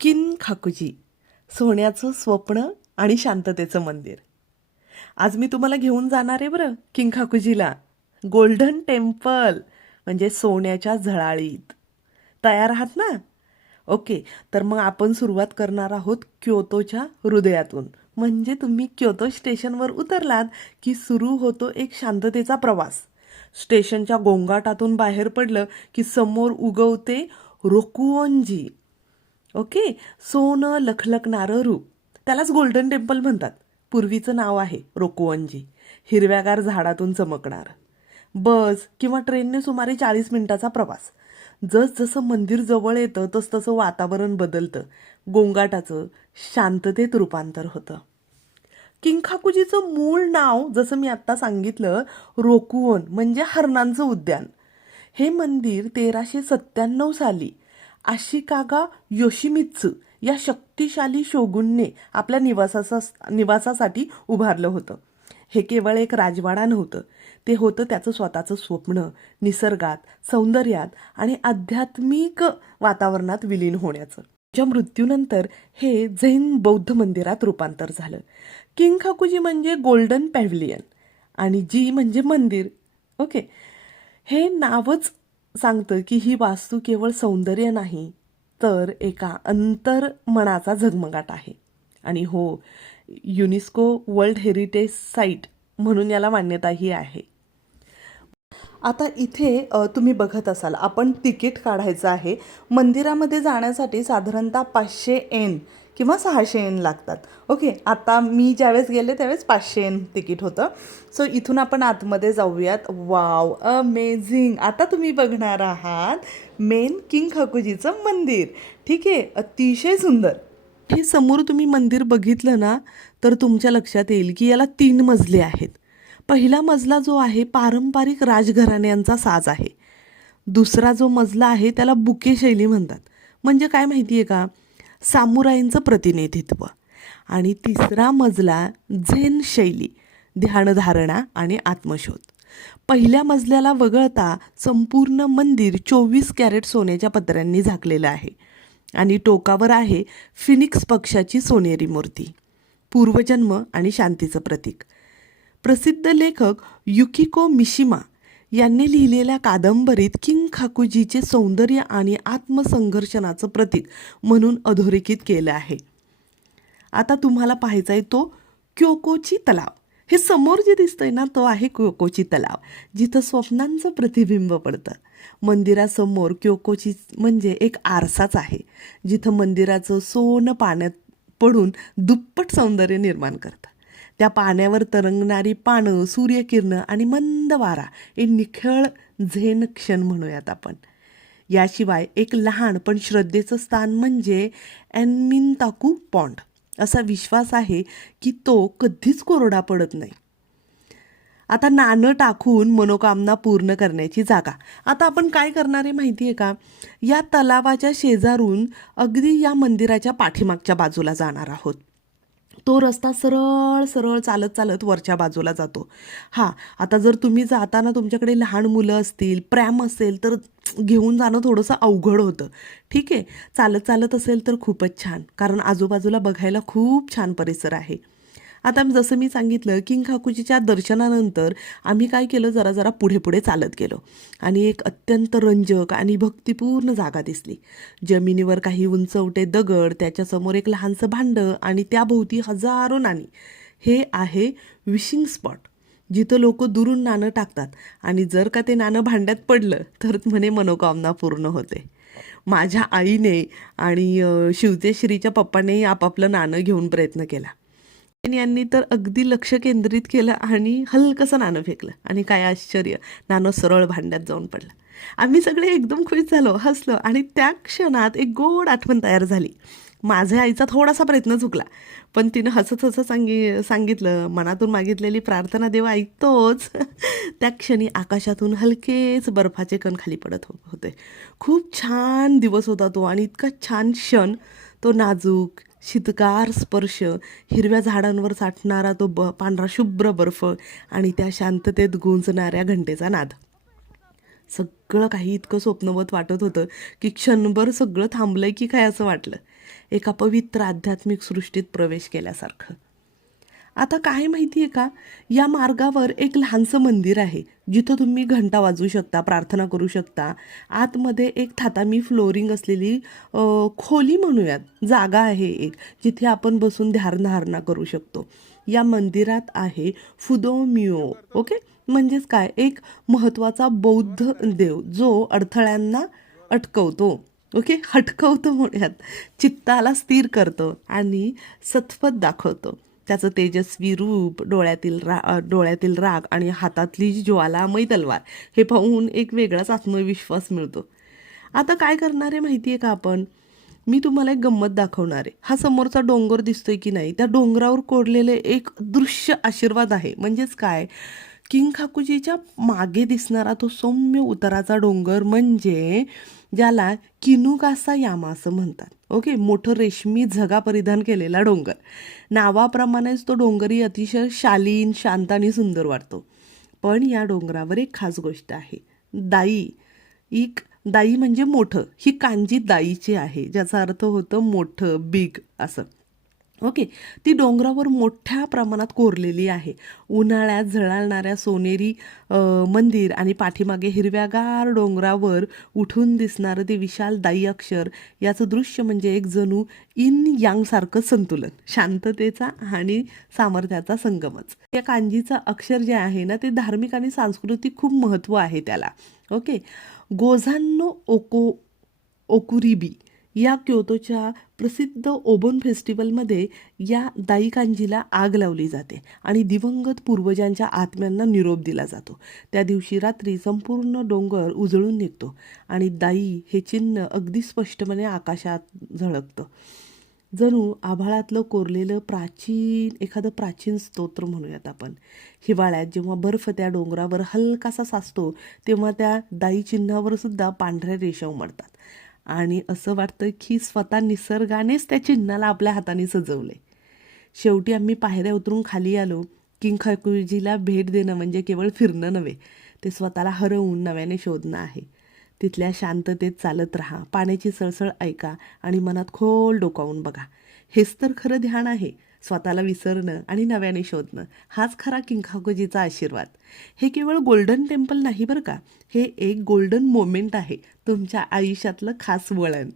किन खाकुजी सोन्याचं स्वप्न आणि शांततेचं मंदिर. आज मी तुम्हाला घेऊन जाणार आहे बरं किंग खाकुजीला. गोल्डन टेम्पल म्हणजे सोन्याच्या झळाळीत. तयार आहात ना? ओके तर मग आपण सुरुवात करणार आहोत क्योतोच्या हृदयातून. म्हणजे तुम्ही क्योतो स्टेशनवर उतरलात की सुरू होतो एक शांततेचा प्रवास. स्टेशनच्या गोंगाटातून बाहेर पडलं की समोर उगवते रोकुओनजी. ओके? सोनं लखलखणारं रूप. त्यालाच गोल्डन टेम्पल म्हणतात. पूर्वीचं नाव आहे रोकुवनजी हिरव्यागार झाडातून चमकणार. बस किंवा ट्रेनने सुमारे चाळीस मिनिटाचा प्रवास. जसजसं मंदिर जवळ येतं तसतसं वातावरण बदलतं. गोंगाटाचं शांततेत रूपांतर होतं. किंखाकुजीचं मूळ नाव जसं मी आत्ता सांगितलं रोकुवन म्हणजे हरणांचं उद्यान. हे मंदिर तेराशे सत्त्याण्णव साली आशिकागा योशिमित्सु या शक्तिशाली शोगुनने आपल्या निवासाचा निवासासाठी उभारलं होतं. हे केवळ एक राजवाडा नव्हतं. ते होतं त्याचं स्वतःचं स्वप्न निसर्गात सौंदर्यात आणि आध्यात्मिक वातावरणात विलीन होण्याचं. ज्या मृत्यूनंतर हे जैन बौद्ध मंदिरात रूपांतर झालं. किंग खाकुजी म्हणजे गोल्डन पॅव्हिलियन आणि जी म्हणजे मंदिर. ओके. हे नावच सांगतं की ही वास्तू केवळ सौंदर्य नाही तर एका अंतर मनाचा झगमगाट आहे. आणि हो युनेस्को वर्ल्ड हेरिटेज साईट म्हणून याला मान्यताही आहे. आता इथे तुम्ही बघत असाल आपण तिकीट काढायचं आहे. मंदिरामध्ये जाण्यासाठी साधारणतः पाचशे एन किंवा सहाशे एन लागतात. ओके आता मी ज्यावेळेस गेले त्यावेळेस पाचशे एन तिकीट होतं. सो इथून आपण आतमध्ये जाऊयात. वाव अमेझिंग आता तुम्ही बघणार आहात मेन किंग खकुजीचं मंदिर. ठीक आहे? अतिशय सुंदर. हे समोर तुम्ही मंदिर बघितलं ना तर तुमच्या लक्षात येईल की याला तीन मजले आहेत. पहिला मजला जो आहे पारंपरिक राजघराण्यांचा साज आहे. दुसरा जो मजला आहे त्याला बुके शैली म्हणतात. म्हणजे काय माहिती आहे का? सामुराईंचं प्रतिनिधित्व. आणि तिसरा मजला झेन शैली ध्यानधारणा आणि आत्मशोध. पहिल्या मजल्याला वगळता संपूर्ण मंदिर चोवीस कॅरेट सोन्याच्या पत्र्यांनी झाकलेलं आहे आणि टोकावर आहे फिनिक्स पक्षाची सोनेरी मूर्ती. पूर्वजन्म आणि शांतीचं प्रतीक. प्रसिद्ध लेखक युकिको मिशिमा यांनी लिहिलेल्या कादंबरीत किंग खाकुजीचे सौंदर्य आणि आत्मसंघर्षणाचं प्रतीक म्हणून अधोरेखित केलं आहे. आता तुम्हाला पाहायचा आहे तो क्योकोची तलाव. हे समोर जे दिसतंय ना तो आहे क्योकोची तलाव जिथं स्वप्नांचं प्रतिबिंब पडतं. मंदिरासमोर क्योकोची म्हणजे एक आरसाच आहे जिथं मंदिराचं सोनं पाण्यात पडून दुप्पट सौंदर्य निर्माण करतं. त्या पाण्यावर तरंगणारी पानं सूर्यकिरणं आणि मंद वारा हे निखळ झेन क्षण म्हणूयात आपण. याशिवाय एक लहान पण श्रद्धेचं स्थान म्हणजे एनमिनताकू पॉन्ड. असा विश्वास आहे की तो कधीच कोरडा पडत नाही. आता नाणं टाकून मनोकामना पूर्ण करण्याची जागा. आता आपण काय करणार आहे माहिती आहे का? या तलावाच्या शेजारून अगदी या मंदिराच्या पाठीमागच्या बाजूला जाणार आहोत. तो रस्ता सरळ सरळ चालत चालत वरच्या बाजूला जातो. हां आता जर तुम्ही जाताना तुमच्याकडे लहान मुलं असतील प्रॅम असेल तर घेऊन जाणं थोडंसं अवघड होतं. ठीक आहे? चालत चालत असेल तर खूपच छान. कारण आजूबाजूला बघायला खूप छान परिसर आहे. आता जसं मी सांगितलं किंग खाकुजीच्या दर्शनानंतर आम्ही काय केलं जरा जरा पुढे पुढे चालत गेलो. आणि एक अत्यंत रंजक आणि भक्तिपूर्ण जागा दिसली. जमिनीवर काही उंचवटे दगड त्याच्यासमोर एक लहानसं भांडं आणि त्याभोवती हजारो नाणी. हे आहे विशिंग स्पॉट जिथं लोक दुरून नाणं टाकतात आणि जर का ते नाणं भांड्यात पडलं तर म्हणे मनोकामना पूर्ण होते. माझ्या आईने आणि शिवचे श्रीच्या पप्पानेही आपापलं नाणं घेऊन प्रयत्न केला. यांनी तर अगदी लक्ष केंद्रित केलं आणि हलकंसं नाणं फेकलं. आणि काय आश्चर्य नाणं सरळ भांड्यात जाऊन पडलं. आम्ही सगळे एकदम खुश झालो हसलो आणि त्या क्षणात एक गोड आठवण तयार झाली. माझ्या आईचा थोडासा प्रयत्न चुकला पण तिनं हसत हसत सांगी सांगितलं मनातून मागितलेली प्रार्थना देव ऐकतोच. त्या क्षणी आकाशातून हलकेच बर्फाचे कण खाली पडत होते. खूप छान दिवस होता तो आणि इतका छान क्षण तो नाजूक शीतगार स्पर्श हिरव्या झाडांवर साठणारा तो ब पांढरा शुभ्र बर्फ आणि त्या शांततेत गुंजणाऱ्या घंटेचा नाद. सगळं काही इतकं स्वप्नवत वाटत होतं की क्षणभर सगळं थांबलंय की काय असं वाटलं? एका पवित्र आध्यात्मिक सृष्टीत प्रवेश केल्यासारखं. आता काय माहिती आहे का? या मार्गावर एक लहानसं मंदिर आहे. जिथं तुम्ही घंटा वाजवू शकता प्रार्थना करू शकता. आतमध्ये एक थातामी फ्लोरिंग असलेली खोली म्हणूयात. जागा आहे एक जिथे आपण बसून ध्यानधारणा करू शकतो. या मंदिरात आहे फुदोमिओ ओके? म्हणजेच काय? एक महत्त्वाचा बौद्ध देव जो अडथळ्यांना अटकवतो ओके? हटकवतो म्हणूयात. चित्ताला स्थिर करतो आणि सत्पथ दाखवतो. त्याचं तेजस्वी रूप डोळ्यातील रा डोळ्यातील राग आणि हातातली ज्वालामय तलवार हे पाहून एक वेगळाच आत्मविश्वास मिळतो. आता काय करणार आहे माहिती आहे का आपण? मी तुम्हाला एक गंमत दाखवणार आहे. हा समोरचा डोंगर दिसतोय की नाही? त्या डोंगरावर कोरलेले एक दृश्य आशीर्वाद आहे. म्हणजेच काय? किंग खाकुजीच्या मागे दिसणारा तो सौम्य उताराचा डोंगर म्हणजे ज्याला किनुगासा यामा असं म्हणतात. ओके मोठं रेशमी झगा परिधान केलेला डोंगर. नावाप्रमाणेच तो डोंगरही अतिशय शालीन शांत आणि सुंदर वाटतो. पण या डोंगरावर एक खास गोष्ट आहे. दाई. एक दाई म्हणजे मोठं. ही कांजी दाईची आहे ज्याचा अर्थ होतं मोठं बिग असं. ओके. ती डोंगरावर मोठ्या प्रमाणात कोरलेली आहे. उन्हाळ्यात झळाळणाऱ्या सोनेरी मंदिर आणि पाठीमागे हिरव्यागार डोंगरावर उठून दिसणारं ते विशाल दाई अक्षर याचं दृश्य म्हणजे एक जणू इन यांगसारखं संतुलन शांततेचा आणि सामर्थ्याचा संगमच. या कांजीचं अक्षर जे आहे ना ते धार्मिक आणि सांस्कृतिक खूप महत्त्व आहे त्याला. ओके. गोझान्नो ओको ओकुरिबी. या क्योतोच्या प्रसिद्ध ओबोन फेस्टिवलमध्ये या दाई कांजीला आग लावली जाते आणि दिवंगत पूर्वजांच्या आत्म्यांना निरोप दिला जातो. त्या दिवशी रात्री संपूर्ण डोंगर उजळून निघतो आणि दाई हे चिन्ह अगदी स्पष्टपणे आकाशात झळकतं. जणू आभाळातलं कोरलेलं प्राचीन एखादं प्राचीन स्तोत्र म्हणूयात आपण. हिवाळ्यात जेव्हा बर्फ त्या डोंगरावर हलकासा साचतो तेव्हा त्या दाई चिन्हावर सुद्धा पांढऱ्या रेषा उमडतात आणि असं वाटतं की स्वतः निसर्गानेच त्या चिन्हाला आपल्या हाताने सजवलं. आहे शेवटी आम्ही पायऱ्या उतरून खाली आलो. किंग खकुजीला भेट देणं म्हणजे केवळ फिरणं नव्हे ते स्वतःला हरवून नव्याने शोधणं आहे. तिथल्या शांततेत चालत राहा पाण्याची सळसळ ऐका आणि मनात खोल डोकावून बघा. हेच तर खरं ध्यान आहे. स्वतःला विसरणं आणि नव्याने शोधणं हाच खरा किंखाकोजीचा आशीर्वाद. हे केवळ गोल्डन टेम्पल नाही बरं का? हे एक गोल्डन मोमेंट आहे तुमच्या आयुष्यातलं खास वळण.